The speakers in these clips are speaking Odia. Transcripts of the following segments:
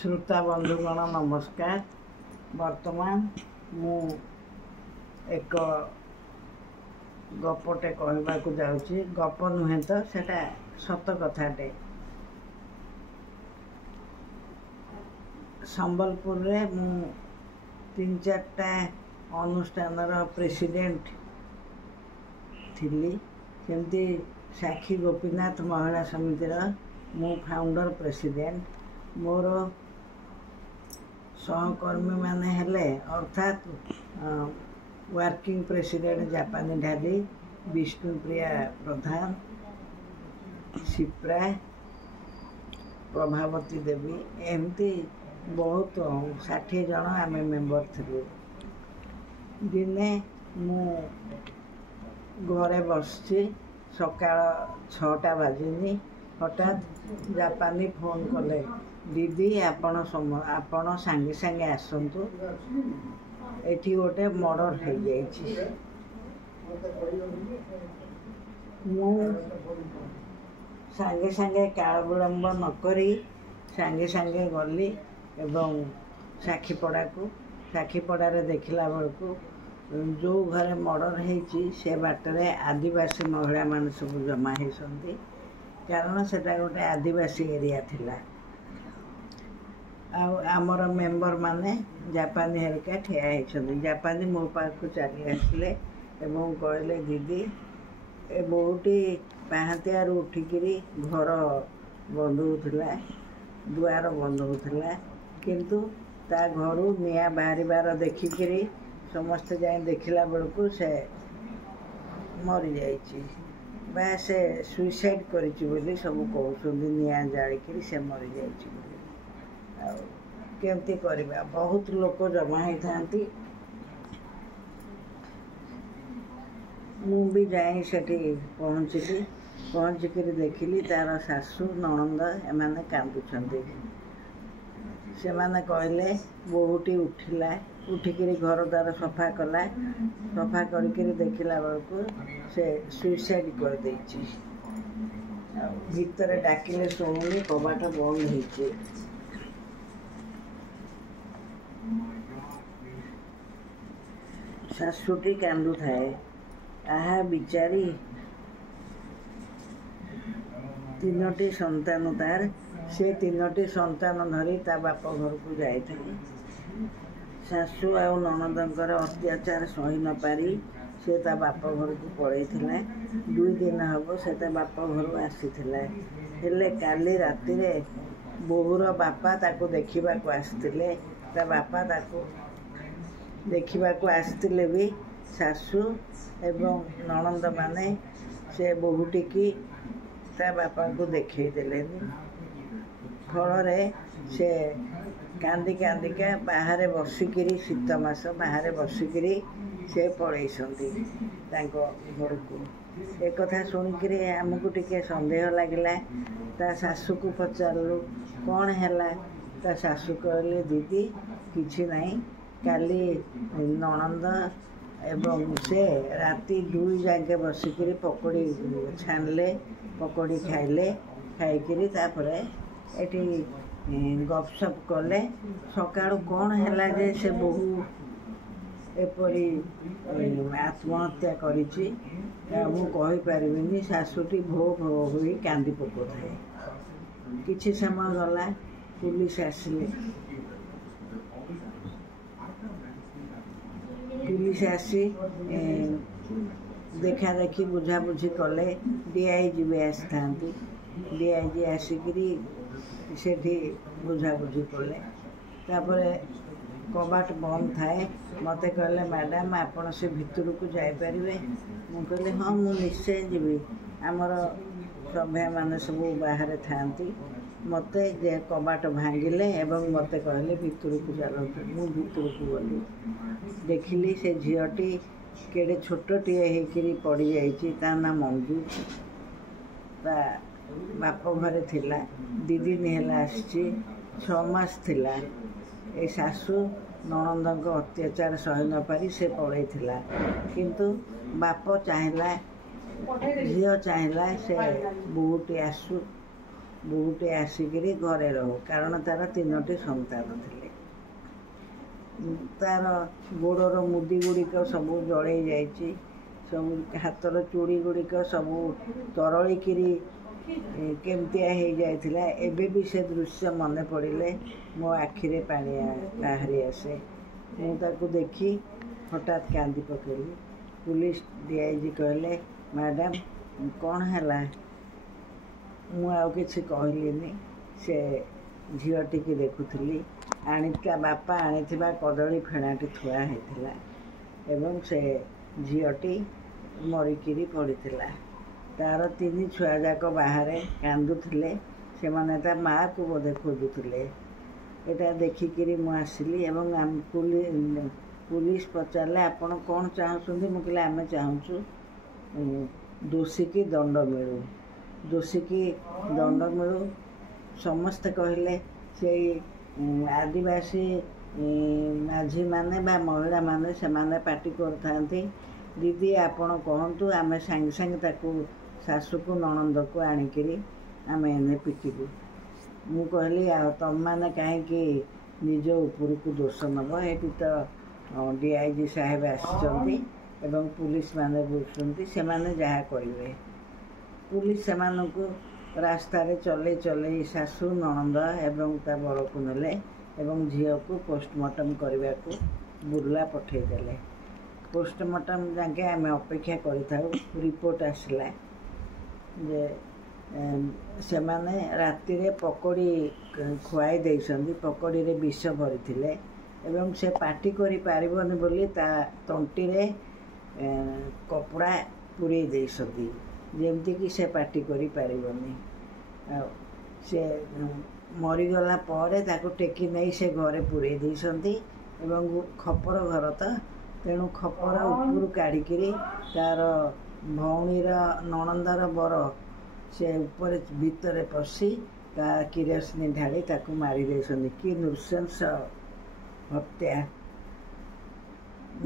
श्रोता बंधुगण नमस्कार। वर्तमान मु एक गपटे कहवाकू जाऊँगी। गप नुहे तो सेटा सत कथाटे। संबलपुर रे मु 3-4टा अनुष्ठान प्रेसिडेंट थिली। सेमती साक्षी गोपीनाथ महिला समितिर मु फाउंडर प्रेसिडेंट। मोर सहकर्मी माने हेले अर्थात वर्किंग प्रेसिडेंट जापानी ढाली, विष्णुप्रिया प्रधान, शिप्रा, प्रभावती देवी, एमती बहुत 60 जन आम मेम्बर थिलु। दिने मु घरे बसची, सकाळ 6टा बाजिनी हठात जापानी फोन कले, दीदी आपण सांगे सांगे आसतु, एठी गोटे मर्डर हो जाइछि। मु सांगे सांगे काल विलंब नकरी सांगे सांगे गली एवं साक्षीपड़ा को। साक्षीपड़ारे देखला बेलू जो घरे मर्डर होइछि से बाटरे आदिवासी महिला मान सब जमा होइछन्ति, कारण सेटा गोटे आदिवासी एरिया थिला। आमर मेम्बर माने जापानी हेरिका ठिया होइछन्ति। जापानी मो पाखु चली आसिले एवं कहले, दीदी ए बहुटी पाहांतियार उठिकिरी घर बंद होउथिला, दुआर बंद होउथिला, किंतु ता घरू निया बाहरिबार देखिकिरी समस्त जाए देखला बेलू से मरी जाइछि, बा से सुइसाइड करिछि बोली सब कहउछन्ति। निया जाळिकिरी से मरी जाइछि बोली। केमती करबा, बहुत लोक जमा होइथांती। मु भी जाई सेठी पहुँचली। पहुँचिकी देखिली तार सासू नणंद एमाने कांदुछन्ति। से माने कहले बहुटी उठिला, उठिकी घर द्वार सफा कला, सफा करिकी देखला बेलू से सुइसाइड कर देछि। भीतर डाकिले शुणुनी, कबाट बंद होइछि। शाशुटी कांदु थाए, आहा बिचारी 3टी संतान तार। से 3टी संतान धरी ता बाप घर को जाए। शाशु आ नणंदंकर अत्याचार सही न पारी से ता बाप घर को पलैथिला। 2 दिन हम से ता बाप घर आसीथिला। हेले काली राति रे बोहूर बापा ताको देखिबा को आस्तिले। ता बापा ताको देखिबा को आस्तिले भी शाशु एवं नणंद माने से बोहूटी की ता बापा को देखई देलेनी। फल से कांदी कांदिका बाहर बसिकी, शीत मास बाहर बसिकी से पलैसंती तांको घर को। एक कथा शुणिकी आमको टिके संदेह लगिला। ता सासू को पचारू कौन है? ता सासू कहले, दीदी किछि नहीं, काली नणंद एवं से राति 2 जाके बसिकी पकोड़ी छाणले, पकोड़ी खाइले, खाइकी तापरे एटी गपसप कले। सकाळु कौन है जे से बहु एपरी आत्महत्या करिछि मु कहि पारिबिनी। शाशुटी भो भो होई कांदी पकोଥାଏ। किछि समय गला, पुलिस आसिले। पुलिस आसी देखा देखी बुझाबुझी कले। डीआईजी भी आसथांती। डीआईजी आसिकी सेठी बुझाबुझी कले। तापरे कबाट बंद थाए। मते कहले, मैडम आपण से भितर को जाई परिबे? मु कहले हाँ, मु निश्चय जीवी। आमर सभ्य माने सब बाहर थांती। मते जे कबाट भांगिले एवं मते कहले भितर को चलतु। मु भितर को गली। देखिली से झीटी केड़े छोटटिए होकर पड़ी जाइछि। ता ना मंजू। ता बाप घरे थिला। 2 दिन है आसी। 6 मास थिला। ए शाशु नणंद अत्याचार सही न पारी से पलैथिला। किंतु बाप चाहिला, झील चाहिला से बोहूटी आसू ବୋହୂଟେ ଆସିକିରି ଘରେ ରହୁ, କାରଣ ତାର 3ଟି ସନ୍ତାନ ଥିଲେ। ତାର ଗୋଡ଼ର ମୁଦି ଗୁଡ଼ିକ ସବୁ ଜଳେଇ ଯାଇଛି, ସବୁ ହାତର ଚୁଡ଼ି ଗୁଡ଼ିକ ସବୁ ତରଳିକିରି କେମିତିଆ ହେଇଯାଇଥିଲା। ଏବେ ବି ସେ ଦୃଶ୍ୟ ମନେ ପଡ଼ିଲେ ମୋ ଆଖିରେ ପାଣି ବାହାରି ଆସେ। ମୁଁ ତାକୁ ଦେଖି ହଠାତ୍ କାନ୍ଦି ପକେଇଲି। ପୁଲିସ DIG କହିଲେ, ମ୍ୟାଡ଼ାମ୍ କ'ଣ ହେଲା? ମୁଁ ଆଉ କିଛି କହିଲିନି। ସେ ଝିଅଟିକି ଦେଖୁଥିଲି। ତା ବାପା ଆଣିଥିବା କଦଳୀ ଫେଣାଟି ଥୁଆ ହେଇଥିଲା ଏବଂ ସେ ଝିଅଟି ମରିକିରି ପଡ଼ିଥିଲା। ତାର 3 ଛୁଆ ଯାକ ବାହାରେ କାନ୍ଦୁଥିଲେ। ସେମାନେ ତା ମାଆକୁ ବୋଧେ ଖୋଜୁଥିଲେ। ଏଇଟା ଦେଖିକିରି ମୁଁ ଆସିଲି ଏବଂ ପୁଲିସ ପଚାରିଲେ, ଆପଣ କ'ଣ ଚାହୁଁଛନ୍ତି? ମୁଁ କହିଲି, ଆମେ ଚାହୁଁଛୁ ଦୋଷୀକି ଦଣ୍ଡ ମିଳୁ, ଦୋଷୀକି ଦଣ୍ଡ ମିଳୁ। ସମସ୍ତେ କହିଲେ, ସେଇ ଆଦିବାସୀ ମାଝୀମାନେ ବା ମହିଳାମାନେ ସେମାନେ ପାଟି କରୁଥାନ୍ତି, ଦିଦି ଆପଣ କହନ୍ତୁ, ଆମେ ସାଙ୍ଗେ ସାଙ୍ଗେ ତାକୁ ଶାଶୁକୁ ନଣନ୍ଦକୁ ଆଣିକିରି ଆମେ ଏନେ ପିଟିବୁ। ମୁଁ କହିଲି, ଆଉ ତମମାନେ କାହିଁକି ନିଜ ଉପରକୁ ଦୋଷ ନେବ? ଏଠି ତ DIG ସାହେବ ଆସିଛନ୍ତି ଏବଂ ପୁଲିସମାନେ ବୁଝୁଛନ୍ତି, ସେମାନେ ଯାହା କରିବେ। ପୁଲିସ ସେମାନଙ୍କୁ ରାସ୍ତାରେ ଚଲେଇ ଶାଶୁ, ନଣନ୍ଦ ଏବଂ ତା ବରକୁ ନେଲେ ଏବଂ ଝିଅକୁ ପୋଷ୍ଟମର୍ଟମ୍ କରିବାକୁ ବୁର୍ଲା ପଠାଇଦେଲେ। ପୋଷ୍ଟମର୍ଟମ୍ ଯାକେ ଆମେ ଅପେକ୍ଷା କରିଥାଉ। ରିପୋର୍ଟ ଆସିଲା ଯେ ସେମାନେ ରାତିରେ ପକୋଡ଼ି ଖୁଆଇ ଦେଇଛନ୍ତି, ପକୋଡ଼ିରେ ବିଷ ଭରିଥିଲେ ଏବଂ ସେ ପାଟି କରିପାରିବନି ବୋଲି ତା ତଣ୍ଟିରେ କପଡ଼ା ପୂରେଇ ଦେଇଛନ୍ତି, ଯେମିତିକି ସେ ପାଟି କରିପାରିବନି। ଆଉ ସେ ମରିଗଲା ପରେ ତାକୁ ଟେକି ନେଇ ସେ ଘରେ ପୂରେଇ ଦେଇଛନ୍ତି ଏବଂ ଖପର ଘର ତ, ତେଣୁ ଖପର ଉପରୁ କାଢ଼ିକିରି ତାର ଭଉଣୀର ନଣନ୍ଦର ବର ସେ ଉପରେ ଭିତରେ ପଶି ତା କିରୋସିନି ଢାଳି ତାକୁ ମାରି ଦେଇଛନ୍ତି। କି ନୃଶଂସ ହତ୍ୟା!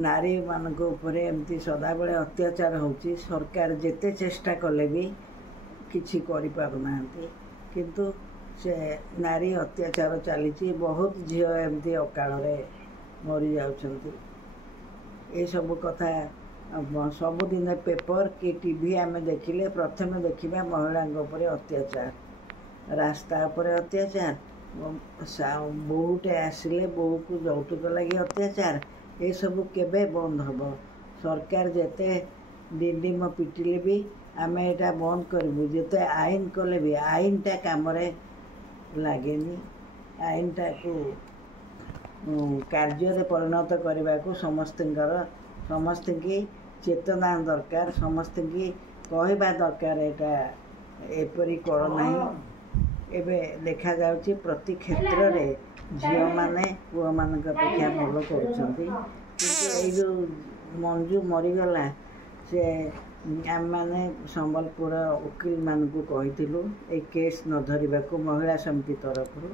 ନାରୀମାନଙ୍କ ଉପରେ ଏମିତି ସଦାବେଳେ ଅତ୍ୟାଚାର ହେଉଛି। ସରକାର ଯେତେ ଚେଷ୍ଟା କଲେ ବି କିଛି କରିପାରୁନାହାନ୍ତି, କିନ୍ତୁ ସେ ନାରୀ ଅତ୍ୟାଚାର ଚାଲିଛି। ବହୁତ ଝିଅ ଏମିତି ଅକାଳରେ ମରିଯାଉଛନ୍ତି। ଏସବୁ କଥା ସବୁଦିନ ପେପର କି TV ଆମେ ଦେଖିଲେ ପ୍ରଥମେ ଦେଖିବା ମହିଳାଙ୍କ ଉପରେ ଅତ୍ୟାଚାର, ରାସ୍ତା ଉପରେ ଅତ୍ୟାଚାର, ବୋହୂଟେ ଆସିଲେ ବୋହୂକୁ ଯୌତୁକ ଲାଗି ଅତ୍ୟାଚାର। ଏସବୁ କେବେ ବନ୍ଦ ହେବ? ସରକାର ଯେତେ ଡିଣ୍ଡିମ ପିଟିଲେ ବି ଆମେ ଏଇଟା ବନ୍ଦ କରିବୁ। ଯେତେ ଆଇନ କଲେ ବି ଆଇନଟା କାମରେ ଲାଗେନି। ଆଇନଟାକୁ କାର୍ଯ୍ୟରେ ପରିଣତ କରିବାକୁ ସମସ୍ତଙ୍କୁ ଚେତନା ଦରକାର, ସମସ୍ତଙ୍କୁ କହିବା ଦରକାର ଏଇଟା ଏପରି କର ନାହିଁ। ଏବେ ଦେଖାଯାଉଛି ପ୍ରତି କ୍ଷେତ୍ରରେ ଝିଅମାନେ ପୁଅମାନଙ୍କ ଅପେକ୍ଷା ଭଲ କରୁଛନ୍ତି। କିନ୍ତୁ ଏଇ ଯେଉଁ ମଞ୍ଜୁ ମରିଗଲା, ସେ ଆମେମାନେ ସମ୍ବଲପୁର ଓକିଲମାନଙ୍କୁ କହିଥିଲୁ ଏଇ କେସ୍ ନ ଧରିବାକୁ ମହିଳା ସମିତି ତରଫରୁ,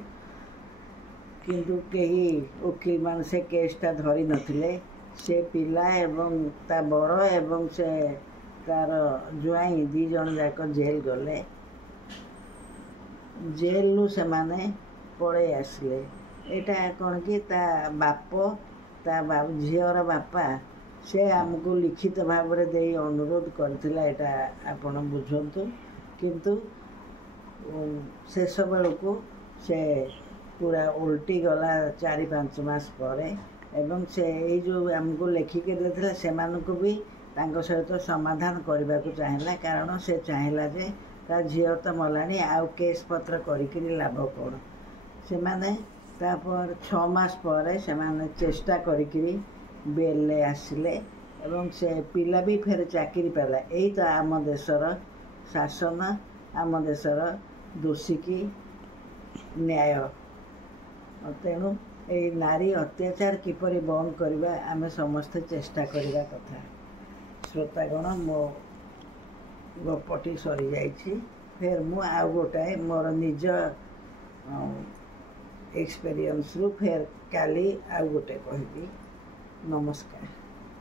କିନ୍ତୁ କେହି ଓକିଲମାନେ ସେ କେସ୍ଟା ଧରି ନଥିଲେ। ସେ ପିଲା ଏବଂ ତା ବର ଏବଂ ସେ ତାର ଜ୍ୱାଇଁ 2 ଜଣ ଯାକ ଜେଲ୍ ଗଲେ। ଜେଲରୁ ସେମାନେ ପଳେଇ ଆସିଲେ। ଏଇଟା କ'ଣ କି ତା ଝିଅର ବାପା ସେ ଆମକୁ ଲିଖିତ ଭାବରେ ଦେଇ ଅନୁରୋଧ କରିଥିଲା, ଏଇଟା ଆପଣ ବୁଝନ୍ତୁ। କିନ୍ତୁ ଶେଷ ବେଳକୁ ସେ ପୁରା ଓଲଟି ଗଲା 4-5 ମାସ ପରେ ଏବଂ ସେ ଏଇ ଯେଉଁ ଆମକୁ ଲେଖିକି ଦେଇଥିଲା ସେମାନଙ୍କୁ ବି ତାଙ୍କ ସହିତ ସମାଧାନ କରିବାକୁ ଚାହିଁଲା, କାରଣ ସେ ଚାହିଁଲା ଯେ ତା ଝିଅ ତ ମଲାଣି, ଆଉ କେସ୍ ପତ୍ର କରିକିରି ଲାଭ କ'ଣ? ସେମାନେ ତାପରେ 6 ମାସ ପରେ ସେମାନେ ଚେଷ୍ଟା କରିକିରି ବେଲ୍ରେ ଆସିଲେ ଏବଂ ସେ ପିଲା ବି ଫେର ଚାକିରି ପାଇଲା। ଏଇ ତ ଆମ ଦେଶର ଶାସନ, ଆମ ଦେଶର ଦୋଷୀକି ନ୍ୟାୟ। ତେଣୁ ଏଇ ନାରୀ ଅତ୍ୟାଚାର କିପରି ବନ୍ଦ କରିବା ଆମେ ସମସ୍ତେ ଚେଷ୍ଟା କରିବା କଥା। ଶ୍ରୋତାଗଣ, ମୋ ଗପଟି ସରିଯାଇଛି। ଫେର ମୁଁ ଆଉ ଗୋଟାଏ ମୋର ନିଜ ଏକ୍ସପେରିଏନ୍ସରୁ ଫେର କାଲି ଆଉ ଗୋଟେ କହିବି। ନମସ୍କାର।